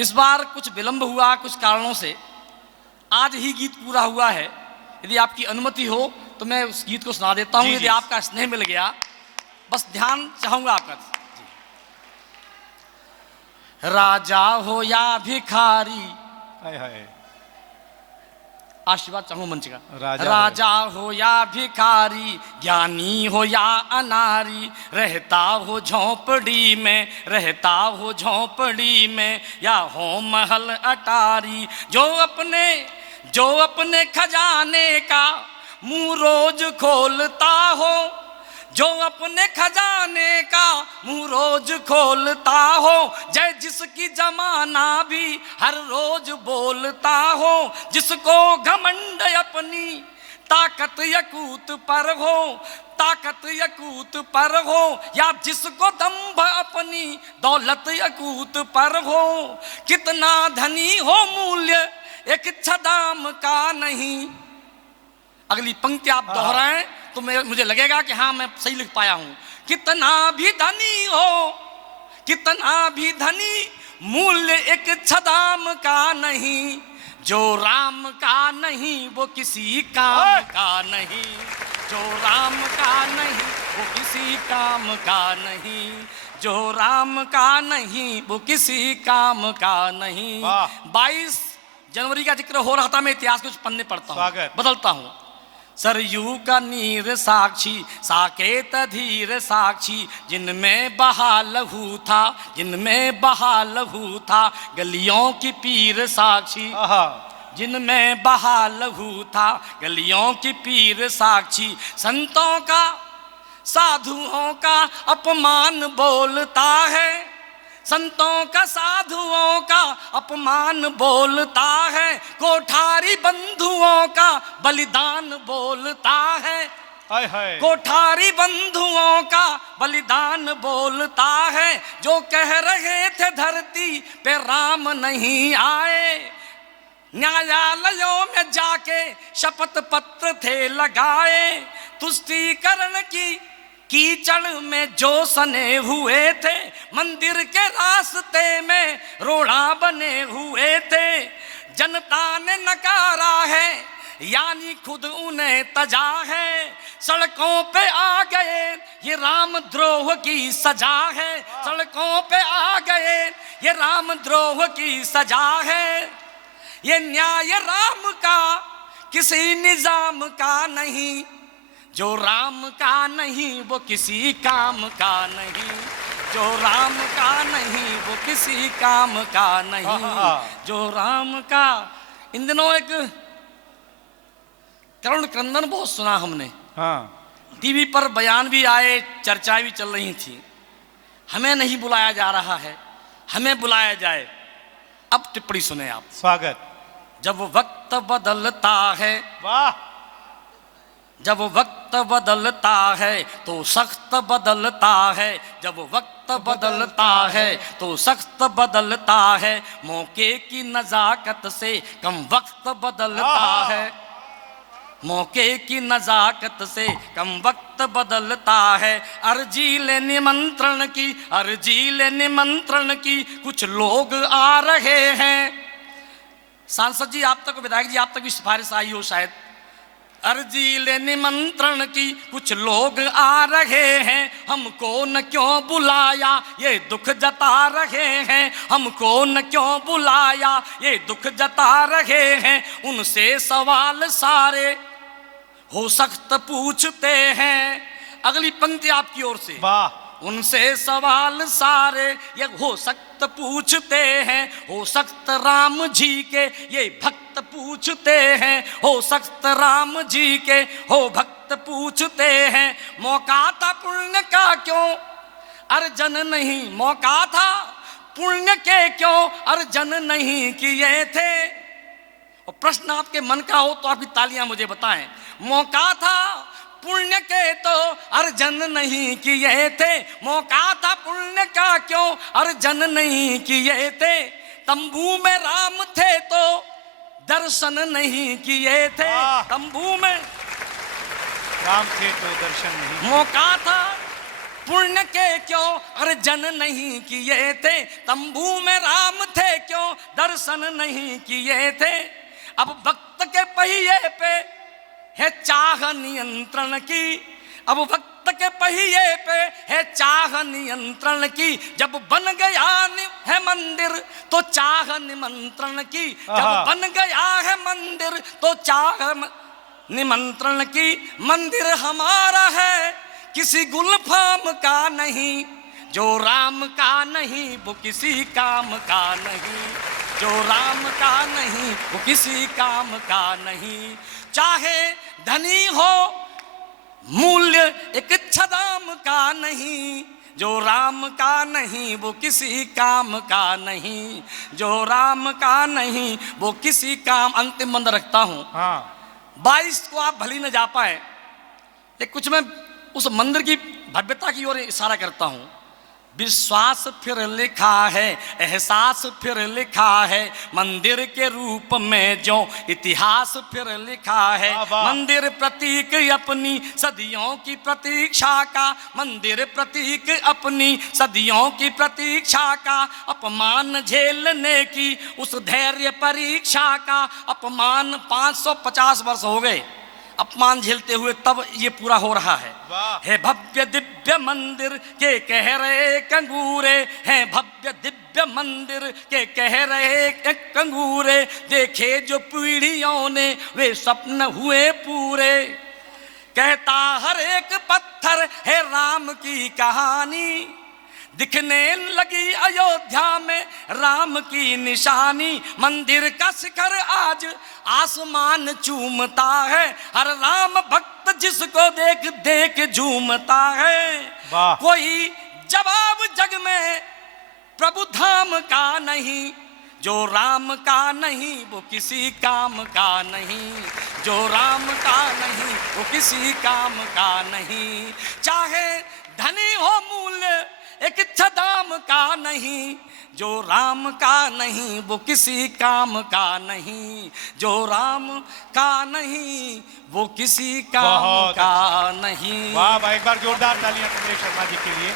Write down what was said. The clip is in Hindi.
इस बार कुछ विलंब हुआ कुछ कारणों से, आज ही गीत पूरा हुआ है। यदि आपकी अनुमति हो तो मैं उस गीत को सुना देता हूँ, यदि आपका स्नेह मिल गया। बस ध्यान चाहूंगा आपका। राजा हो या भिखारी, आशीर्वाद चाहूँ मंच का। राजा हो या भिखारी, ज्ञानी हो या अनारी, रहता हो झोंपड़ी में, रहता हो झोंपड़ी में, या हो महल अटारी, जो अपने खजाने का मुंह रोज खोलता हो, जो अपने खजाने का मुंह रोज खोलता हो, जय जिसकी जमाना भी हर रोज बोलता हो, जिसको घमंड अपनी ताकत यकूत पर हो, ताकत यकूत पर हो, या जिसको दंभ अपनी दौलत यकूत पर हो, कितना धनी हो मूल्य एक छदाम का नहीं। अगली पंक्ति आप दोहराएं तो मुझे लगेगा कि हाँ मैं सही लिख पाया हूं। कितना भी धनी हो, कितना भी धनी, मूल्य एक छदाम का नहीं, जो राम का नहीं वो किसी काम का नहीं, जो राम का नहीं वो किसी काम का नहीं, जो राम का नहीं वो किसी काम का नहीं। 22 जनवरी का जिक्र हो रहा था, मैं इतिहास कुछ पन्ने पढ़ता हूँ, बदलता हूँ। सरयू का नीर साक्षी, साकेत धीर साक्षी, जिनमें बहा लहू था, जिनमें बहा लहू था, गलियों की पीर साक्षी, जिनमें बहा लहू था, गलियों की पीर साक्षी, संतों का साधुओं का अपमान बोलता है, संतों का साधुओं का अपमान बोलता है, कोठारी बंधुओं का बलिदान बोलता है, कोठारी बंधुओं का बलिदान बोलता है, जो कह रहे थे धरती पे राम नहीं आए, न्यायालयों में जाके शपथ पत्र थे लगाए, तुष्टीकरण की कीचड़ में जो सने हुए थे, मंदिर के रास्ते में रोड़ा बने हुए थे, जनता ने नकारा है यानी खुद उन्हें तजा है, सड़कों पे आ गए ये राम द्रोह की सजा है, सड़कों पे आ गए ये राम द्रोह की सजा है, ये न्याय राम का किसी निजाम का नहीं, जो राम का नहीं वो किसी काम का नहीं, जो राम का नहीं वो किसी काम का नहीं, जो राम का। इन दिनों एक करुण क्रंदन बहुत सुना हमने, टीवी पर बयान भी आए, चर्चाएं भी चल रही थी। हमें नहीं बुलाया जा रहा है, हमें बुलाया जाए। अब टिप्पणी सुने आप। स्वागत। जब वक्त बदलता है, वाह, जब वक्त बदलता है तो सख्त बदलता है, जब वक्त बदलता है तो सख्त बदलता है, मौके की नजाकत से कम वक्त बदलता है, मौके की नजाकत से कम वक्त बदलता है, अर्जी ले निमंत्रण की, अर्जी ले निमंत्रण की, कुछ लोग आ रहे हैं। सांसद जी आप तक, विधायक जी आप तक भी सिफारिश आई हो शायद। अर्जी ले निमंत्रण की कुछ लोग आ रहे हैं, हमको न क्यों बुलाया ये दुख जता रहे हैं, हमको न क्यों बुलाया ये दुख जता रहे हैं, उनसे सवाल सारे हो सख्त पूछते हैं। अगली पंक्ति आपकी ओर से, वाह, उनसे सवाल सारे ये हो सख्त पूछते हैं, हो सख्त राम जी के ये भक्त पूछते हैं, हो सख्त राम जी के हो भक्त पूछते हैं, मौका था पुण्य का क्यों अर्जन नहीं, मौका था पुण्य के क्यों अर्जन नहीं किए थे। और प्रश्न आपके मन का हो तो आप तालियां मुझे बताएं। मौका था पुण्य के तो अर्जन नहीं किए थे, मौका था पुण्य का क्यों अर्जन नहीं किए थे, तंबू में राम थे तो दर्शन नहीं किए थे, तंबू में राम थे तो दर्शन नहीं, मौका था पुण्य के क्यों अर्जन नहीं किए थे, तंबू में राम थे क्यों दर्शन नहीं किए थे। अब भक्त के पहिए पे है चाह नियंत्रण की, अब भक्त के पहिए पे है चाह नियंत्रण की। जब बन गया है मंदिर तो चाह निमंत्रण की, जब बन गया है मंदिर तो चाह निमंत्रण की। मंदिर हमारा है किसी गुलफाम का नहीं, जो राम का नहीं वो किसी काम का नहीं, जो राम का नहीं वो किसी काम का नहीं। चाहे धनी हो मूल्य एक छदाम का नहीं, जो राम का नहीं वो किसी काम का नहीं, जो राम का नहीं वो किसी काम। अंतिम बंद रखता हूं। 22 को आप भली न जा पाए, लेकिन कुछ मैं उस मंदिर की भव्यता की ओर इशारा करता हूं। विश्वास फिर लिखा है, एहसास फिर लिखा है, मंदिर के रूप में जो इतिहास फिर लिखा है। मंदिर प्रतीक अपनी सदियों की प्रतीक्षा का, मंदिर प्रतीक अपनी सदियों की प्रतीक्षा का। अपमान झेलने की उस धैर्य परीक्षा का, अपमान 550 वर्ष हो गए अपमान झेलते हुए, तब ये पूरा हो रहा है भव्य दिव्य मंदिर के कह रहे कंगूरे, हैं भव्य दिव्य मंदिर के कह रहे कंगूरे। देखे जो पीढ़ियों ने वे सपन हुए पूरे, कहता हर एक पत्थर है राम की कहानी। दिखने लगी अयोध्या में राम की निशानी, मंदिर का शिखर आज आसमान चूमता है। हर राम भक्त जिसको देख देख झूमता है। कोई जवाब जग में प्रभु धाम का नहीं, जो राम का नहीं वो किसी काम का नहीं, जो राम का नहीं वो किसी काम का नहीं। चाहे धनी हो मूल्य एक छदाम का नहीं, जो राम का नहीं वो किसी काम का नहीं, जो राम का नहीं वो किसी काम का नहीं। वाह, एक बार जोरदार तालियां कमलेश शर्मा जी के लिए।